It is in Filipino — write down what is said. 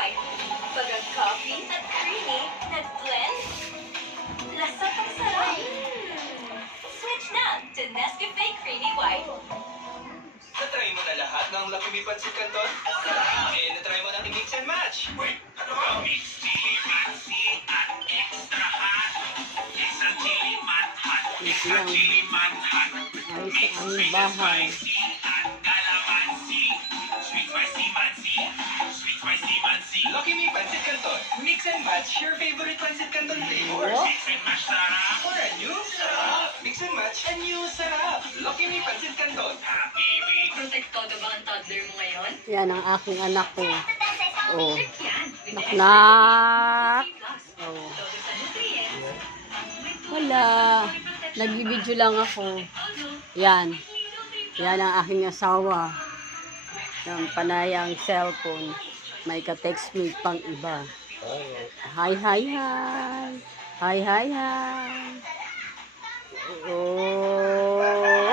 White. Pagod coffee at creamy, nag-blend. Lasa pang sarap. Switch na to Nescafe Creamy White. Natry mo na lahat ng Lucky Me Pancit Canton? Natry mo na i-mix and match. Wait, ano? Mix chili mansi at extra hot. Isang chili manhot. Isang chili manhot. Mix sweet and spicy at calamansi. Sweet spicy mansi. Sweet spicy mansi. Lucky Me Pancit Canton. Mix and match your favorite Pancit Canton flavor. Mix and match sarap. For a new sarap. Mix and match a new sarap. Lucky Me Pancit Canton. Happy week. Protektado ba ang toddler mo ngayon? Yan ang aking anak ko. Oh. Check yan. Naknak. Oh. Todo sa nutrients. Wala. Nagbibidyo lang ako. Yan. Yan ang aking asawa. Yung panayang cellphone. May ka-text me pang iba. Hi, hi, hi. Hi, hi, hi. Oh.